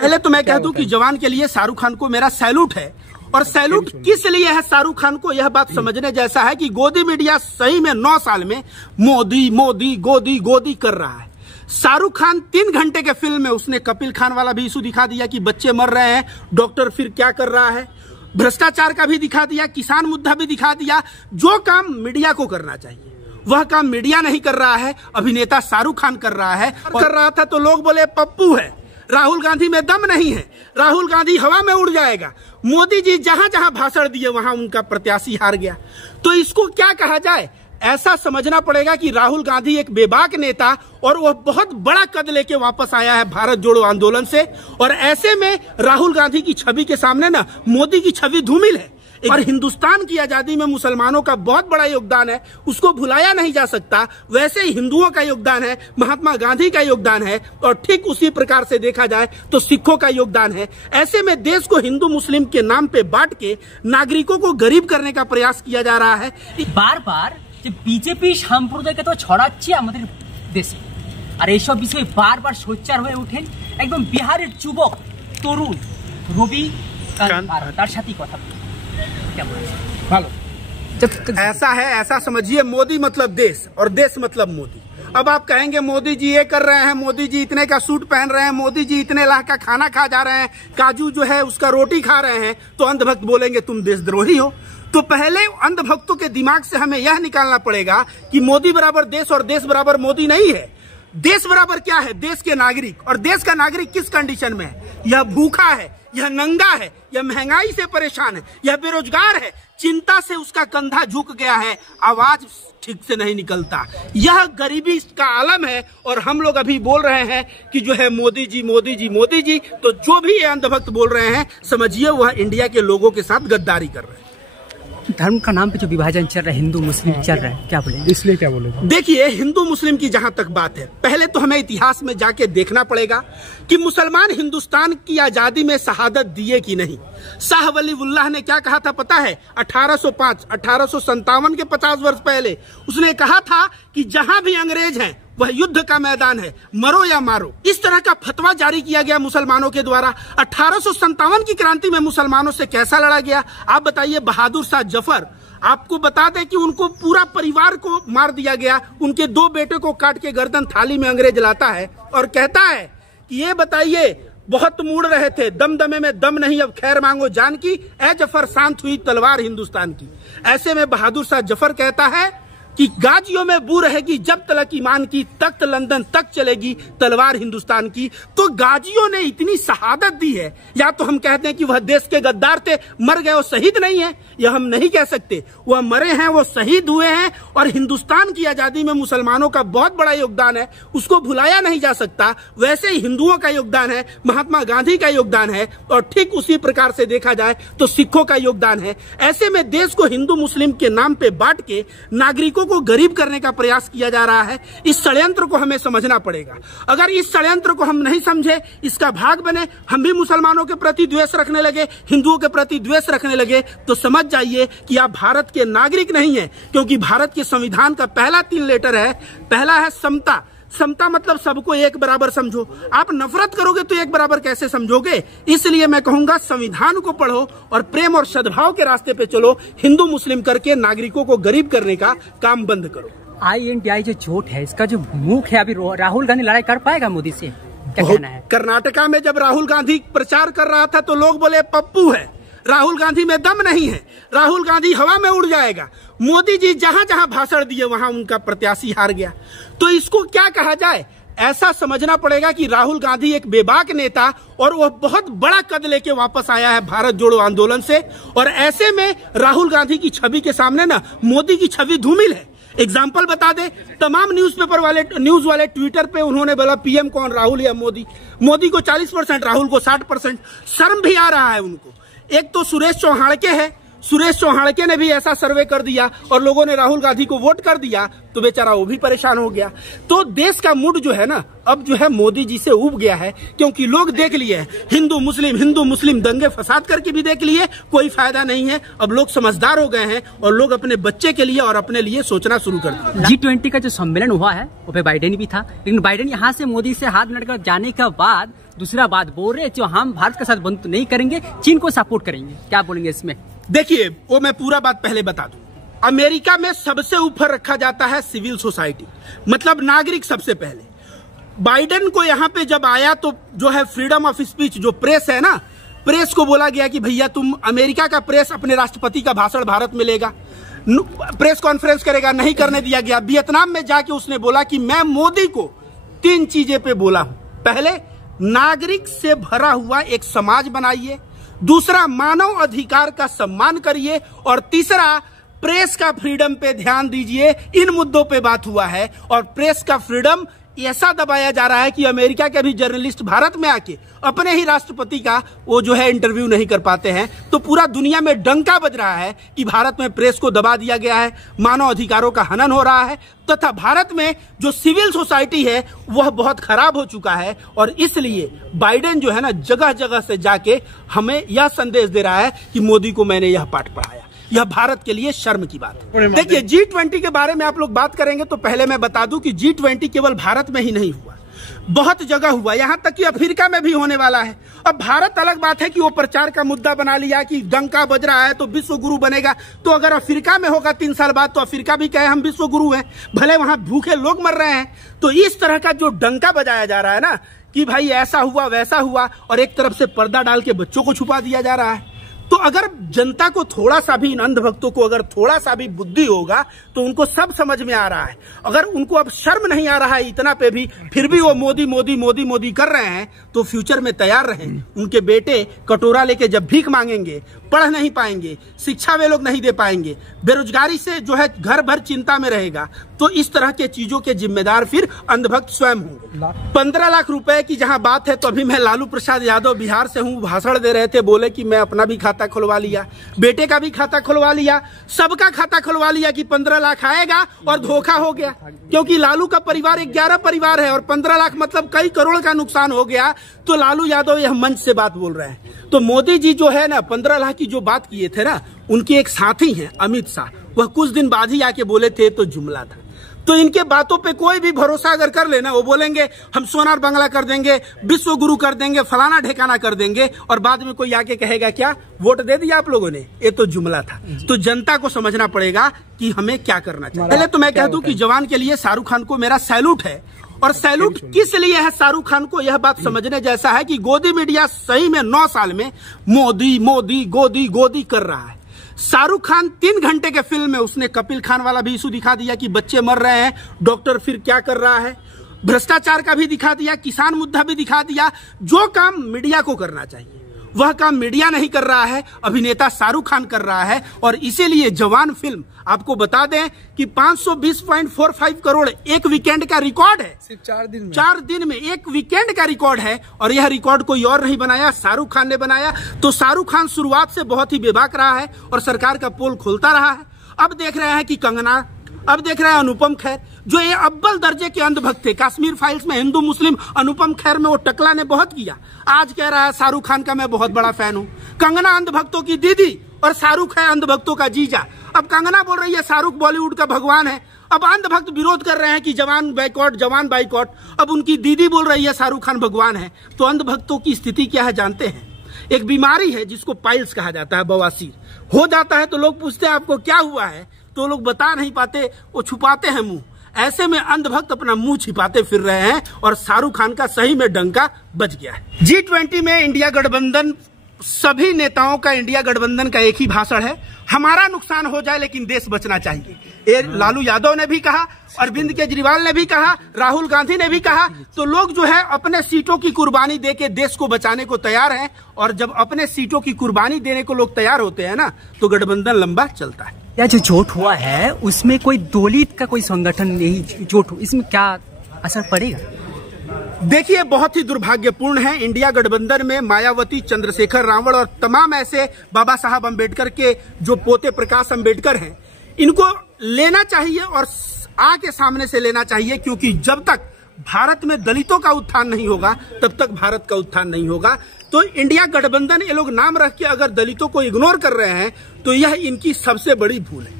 पहले तो मैं कह दूं कि जवान के लिए शाहरुख खान को मेरा सैल्यूट है। और सैल्यूट किस लिए है शाहरुख खान को, यह बात समझने जैसा है कि गोदी मीडिया सही में 9 साल में मोदी मोदी गोदी गोदी कर रहा है। शाहरुख खान 3 घंटे के फिल्म में उसने कपिल खान वाला भी इशू दिखा दिया कि बच्चे मर रहे हैं, डॉक्टर फिर क्या कर रहा है, भ्रष्टाचार का भी दिखा दिया, किसान मुद्दा भी दिखा दिया। जो काम मीडिया को करना चाहिए वह काम मीडिया नहीं कर रहा है, अभिनेता शाहरुख खान कर रहा है। कर रहा था तो लोग बोले पप्पू है, राहुल गांधी में दम नहीं है, राहुल गांधी हवा में उड़ जाएगा। मोदी जी जहां जहां भाषण दिए वहां उनका प्रत्याशी हार गया। तो इसको क्या कहा जाए, ऐसा समझना पड़ेगा कि राहुल गांधी एक बेबाक नेता और वह बहुत बड़ा कद लेके वापस आया है भारत जोड़ो आंदोलन से। और ऐसे में राहुल गांधी की छवि के सामने ना मोदी की छवि धूमिल है। और हिंदुस्तान की आजादी में मुसलमानों का बहुत बड़ा योगदान है, उसको भुलाया नहीं जा सकता। वैसे ही हिंदुओं का योगदान है, महात्मा गांधी का योगदान है, और ठीक उसी प्रकार से देखा जाए तो सिखों का योगदान है। ऐसे में देश को हिंदू मुस्लिम के नाम पे बांट के नागरिकों को गरीब करने का प्रयास किया जा रहा है। बार बार बीजेपी সাম্প্রদায়িকতা তো ছড়াচ্ছে আমাদের দেশে, আর এইসব বিষয়ে বারবার সোচ্চার হয়ে ওঠেন একদম বিহারের যুবক তরুণ রবি তার সাথে কথা ऐसा है, ऐसा समझिए मोदी मतलब देश और देश मतलब मोदी। अब आप कहेंगे मोदी जी ये कर रहे हैं, मोदी जी इतने का सूट पहन रहे हैं, मोदी जी इतने लाख का खाना खा जा रहे हैं, काजू जो है उसका रोटी खा रहे हैं, तो अंधभक्त बोलेंगे तुम देशद्रोही हो। तो पहले अंधभक्तों के दिमाग से हमें यह निकालना पड़ेगा कि मोदी बराबर देश और देश बराबर मोदी नहीं है। देश बराबर क्या है, देश के नागरिक। और देश का नागरिक किस कंडीशन में है, यह भूखा है, यह नंगा है, यह महंगाई से परेशान है, यह बेरोजगार है, चिंता से उसका कंधा झुक गया है, आवाज ठीक से नहीं निकलता। यह गरीबी का आलम है। और हम लोग अभी बोल रहे हैं कि जो है मोदी जी मोदी जी मोदी जी, तो जो भी ये अंधभक्त बोल रहे हैं समझिए वह इंडिया के लोगों के साथ गद्दारी कर रहे हैं। धर्म का नाम पे जो विभाजन चल रहा है, हिंदू मुस्लिम चल रहा है, क्या बोलेंगे इसलिए, क्या बोलेंगे? देखिए, हिंदू मुस्लिम की जहां तक बात है, पहले तो हमें इतिहास में जाके देखना पड़ेगा कि मुसलमान हिंदुस्तान की आजादी में शहादत दिए कि नहीं। शाह वलीउल्लाह ने क्या कहा था पता है, 1857 के 50 वर्ष पहले उसने कहा था कि जहां भी अंग्रेज हैं वह युद्ध का मैदान है, मरो या मारो। इस तरह का फतवा जारी किया गया मुसलमानों के द्वारा। 1857 की क्रांति में मुसलमानों से कैसा लड़ा गया आप बताइए। बहादुर शाह जफर, आपको बता दें कि उनको पूरा परिवार को मार दिया गया। उनके 2 बेटे को काट के गर्दन थाली में अंग्रेज लाता है और कहता है कि ये बताइए, बहुत मुड़ रहे थे, दमदमे में दम नहीं, अब खैर मांगो जान की, ए जफर शांत हुई तलवार हिंदुस्तान की। ऐसे में बहादुर शाह जफर कहता है कि गाजियों में बू रहेगी जब तलक ईमान की, तख्त लंदन तक चलेगी तलवार हिंदुस्तान की। तो गाजियों ने इतनी शहादत दी है, या तो हम कहते हैं कि वह देश के गद्दार थे, मर गए, वो शहीद नहीं है, यह हम नहीं कह सकते। वह मरे हैं, वो शहीद हुए हैं। और हिंदुस्तान की आजादी में मुसलमानों का बहुत बड़ा योगदान है, उसको भुलाया नहीं जा सकता। वैसे ही हिंदुओं का योगदान है, महात्मा गांधी का योगदान है, और ठीक उसी प्रकार से देखा जाए तो सिखों का योगदान है। ऐसे में देश को हिंदू मुस्लिम के नाम पे बांट के नागरिकों को गरीब करने का प्रयास किया जा रहा है। इस षड्यंत्र को हमें समझना पड़ेगा। अगर इस षड्यंत्र को हम नहीं समझे, इसका भाग बने, हम भी मुसलमानों के प्रति द्वेष रखने लगे, हिंदुओं के प्रति द्वेष रखने लगे, तो समझ जाइए कि आप भारत के नागरिक नहीं हैं। क्योंकि भारत के संविधान का पहला 3 लेटर है। पहला है समता। समता मतलब सबको एक बराबर समझो। आप नफरत करोगे तो एक बराबर कैसे समझोगे। इसलिए मैं कहूंगा संविधान को पढ़ो और प्रेम और सद्भाव के रास्ते पे चलो। हिंदू मुस्लिम करके नागरिकों को गरीब करने का काम बंद करो। INDI जो चोट है, इसका जो मुख है, अभी राहुल गांधी लड़ाई कर पाएगा मोदी से, क्या कहना है? कर्नाटका में जब राहुल गांधी प्रचार कर रहा था तो लोग बोले पप्पू है, राहुल गांधी में दम नहीं है, राहुल गांधी हवा में उड़ जाएगा। मोदी जी जहां जहां भाषण दिए वहां उनका प्रत्याशी हार गया। तो इसको क्या कहा जाए, ऐसा समझना पड़ेगा कि राहुल गांधी एक बेबाक नेता और वह बहुत बड़ा कद लेके वापस आया है भारत जोड़ो आंदोलन से। और ऐसे में राहुल गांधी की छवि के सामने ना मोदी की छवि धूमिल है। एग्जाम्पल बता दे, तमाम न्यूज वाले ट्विटर पे उन्होंने बोला पीएम कौन, राहुल या मोदी। मोदी को 40%, राहुल को 60%। शर्म भी आ रहा है उनको। एक तो सुरेश चौहाड़के है, सुरेश चौहाड़के ने भी ऐसा सर्वे कर दिया और लोगों ने राहुल गांधी को वोट कर दिया, तो बेचारा वो भी परेशान हो गया। तो देश का मूड जो है ना, अब जो है मोदी जी से उब गया है। क्योंकि लोग देख लिए हैं, हिंदू मुस्लिम दंगे फसाद करके भी देख लिए, कोई फायदा नहीं है। अब लोग समझदार हो गए हैं और लोग अपने बच्चे के लिए और अपने लिए सोचना शुरू कर दिया। G20 का जो सम्मेलन हुआ है वो पे बाइडेन भी था, लेकिन बाइडेन यहाँ से मोदी से हाथ मिलाकर जाने के बाद दूसरा बात बोल रहे जो हम भारत के साथ बंद तो नहीं करेंगे, चीन को सपोर्ट करेंगे, क्या बोलेंगे इसमें? देखिए, वो मैं पूरा बात पहले बता दूं। अमेरिका में सबसे ऊपर रखा जाता है सिविल सोसाइटी, मतलब नागरिक सबसे पहले। बाइडेन को यहाँ पे जब आया तो जो है फ्रीडम ऑफ स्पीच, जो प्रेस है ना, प्रेस को बोला गया कि भैया तुम, अमेरिका का प्रेस अपने राष्ट्रपति का भाषण भारत में लेगा, प्रेस कॉन्फ्रेंस करेगा, नहीं करने दिया गया। वियतनाम में जाके उसने बोला कि मैं मोदी को 3 चीजें पे बोला हूं। पहले, नागरिक से भरा हुआ एक समाज बनाइए, दूसरा, मानव अधिकार का सम्मान करिए, और तीसरा, प्रेस का फ्रीडम पे ध्यान दीजिए। इन मुद्दों पे बात हुआ है, और प्रेस का फ्रीडम ऐसा दबाया जा रहा है कि अमेरिका के भी जर्नलिस्ट भारत में आके अपने ही राष्ट्रपति का वो जो है इंटरव्यू नहीं कर पाते हैं। तो पूरा दुनिया में डंका बज रहा है कि भारत में प्रेस को दबा दिया गया है, मानव अधिकारों का हनन हो रहा है, तथा भारत में जो सिविल सोसाइटी है वह बहुत खराब हो चुका है। और इसलिए बाइडेन जो है ना, जगह जगह से जाके हमें यह संदेश दे रहा है कि मोदी को मैंने यह पाठ पढ़ाया। यह भारत के लिए शर्म की बात है। देखिए, G20 के बारे में आप लोग बात करेंगे तो पहले मैं बता दूं कि G20 केवल भारत में ही नहीं हुआ, बहुत जगह हुआ, यहां तक कि अफ्रीका में भी होने वाला है। अब भारत अलग बात है कि वो प्रचार का मुद्दा बना लिया कि डंका बज रहा है तो विश्व गुरु बनेगा। तो अगर अफ्रीका में होगा 3 साल बाद, तो अफ्रीका भी कहे हम विश्व गुरु हैं, भले वहां भूखे लोग मर रहे हैं। तो इस तरह का जो डंका बजाया जा रहा है ना कि भाई ऐसा हुआ वैसा हुआ, और एक तरफ से पर्दा डाल के बच्चों को छुपा दिया जा रहा है। तो अगर जनता को थोड़ा सा भी, इन अंधभक्तों को अगर थोड़ा सा भी बुद्धि होगा तो उनको सब समझ में आ रहा है। अगर उनको अब शर्म नहीं आ रहा है इतना पे भी, फिर भी वो मोदी मोदी मोदी मोदी कर रहे हैं, तो फ्यूचर में तैयार रहें। उनके बेटे कटोरा लेके जब भीख मांगेंगे, पढ़ नहीं पाएंगे, शिक्षा वे लोग नहीं दे पाएंगे, बेरोजगारी से जो है घर भर चिंता में रहेगा, तो इस तरह के चीजों के जिम्मेदार फिर अंधभक्त स्वयं होंगे। 15 लाख रुपए की जहां बात है, तो अभी मैं लालू प्रसाद यादव बिहार से हूं, भाषण दे रहे थे, बोले कि मैं अपना भी खाता खुलवा लिया, बेटे का भी खाता खुलवा लिया, सबका खाता खुलवा लिया कि 15 लाख आएगा, और धोखा हो गया। क्योंकि लालू का परिवार 11 परिवार है और 15 लाख मतलब कई करोड़ का नुकसान हो गया। तो लालू यादव यह मंच से बात बोल रहे हैं। तो मोदी जी जो है ना, 15 लाख की जो बात किए थे ना, उनके एक साथी हैं अमित शाह, वह कुछ दिन बाद ही आके बोले थे, तो जुमला था। तो इनके बातों पे कोई भी भरोसा अगर कर लेना, वो बोलेंगे हम सोनार बंगला कर देंगे, विश्व गुरु कर देंगे, फलाना ढेकाना कर देंगे, और बाद में कोई आके कहेगा क्या वोट दे दिया आप लोगों ने, ये तो जुमला था। तो जनता को समझना पड़ेगा कि हमें क्या करना चाहिए। पहले तो मैं कह दूं कि जवान के लिए शाहरुख खान को मेरा सैल्यूट है। और सैल्यूट किस लिए है शाहरुख खान को, यह बात समझने जैसा है कि गोदी मीडिया सही में 9 साल में मोदी मोदी गोदी गोदी कर रहा है। शाहरुख खान 3 घंटे के फिल्म में उसने कपिल खान वाला भी इशू दिखा दिया कि बच्चे मर रहे हैं, डॉक्टर फिर क्या कर रहा है, भ्रष्टाचार का भी दिखा दिया, किसान मुद्दा भी दिखा दिया। जो काम मीडिया को करना चाहिए वह काम मीडिया नहीं कर रहा है, अभिनेता शाहरुख खान कर रहा है। और इसीलिए जवान फिल्म, आपको बता दें कि 520.45 करोड़ एक वीकेंड का रिकॉर्ड है, सिर्फ 4 दिन में 1 वीकेंड का रिकॉर्ड है। और यह रिकॉर्ड कोई और नहीं बनाया, शाहरुख खान ने बनाया। तो शाहरुख खान शुरुआत से बहुत ही बेबाक रहा है और सरकार का पोल खोलता रहा है। अब देख रहे हैं कि कंगना, अब देख रहे हैं अनुपम खेर, जो ये अव्वल दर्जे के अंधभक्त थे। कश्मीर फाइल्स में हिंदू मुस्लिम अनुपम खेर में वो टकला ने बहुत किया, आज कह रहा है शाहरुख खान का मैं बहुत बड़ा फैन हूं। कंगना अंधभक्तों की दीदी और शाहरुख है अंधभक्तों का जीजा। अब कंगना बोल रही है शाहरुख बॉलीवुड का भगवान है। अब अंधभक्त विरोध कर रहे हैं कि जवान बाइकॉट, जवान बाइकॉट। अब उनकी दीदी बोल रही है शाहरुख खान भगवान है। तो अंधभक्तों की स्थिति क्या है जानते हैं? एक बीमारी है जिसको पाइल्स कहा जाता है, बवासीर हो जाता है। तो लोग पूछते हैं आपको क्या हुआ है, तो लोग बता नहीं पाते, वो छुपाते हैं मुंह। ऐसे में अंधभक्त अपना मुंह छिपाते फिर रहे हैं और शाहरुख खान का सही में डंका बज गया है। G20 में इंडिया गठबंधन, सभी नेताओं का इंडिया गठबंधन का एक ही भाषण है, हमारा नुकसान हो जाए लेकिन देश बचना चाहिए। ये लालू यादव ने भी कहा, अरविंद केजरीवाल ने भी कहा, राहुल गांधी ने भी कहा। तो लोग जो है अपने सीटों की कुर्बानी देके देश को बचाने को तैयार हैं। और जब अपने सीटों की कुर्बानी देने को लोग तैयार होते हैं ना, तो गठबंधन लंबा चलता है। या जो चोट हुआ है उसमें कोई दलित का कोई संगठन नहीं चोट, इसमें क्या असर पड़ेगा? देखिए, बहुत ही दुर्भाग्यपूर्ण है। इंडिया गठबंधन में मायावती, चंद्रशेखर रावण और तमाम ऐसे बाबा साहब अम्बेडकर के जो पोते प्रकाश अम्बेडकर हैं, इनको लेना चाहिए और आके सामने से लेना चाहिए। क्योंकि जब तक भारत में दलितों का उत्थान नहीं होगा तब तक भारत का उत्थान नहीं होगा। तो इंडिया गठबंधन ये लोग नाम रख के अगर दलितों को इग्नोर कर रहे हैं तो यह इनकी सबसे बड़ी भूल है।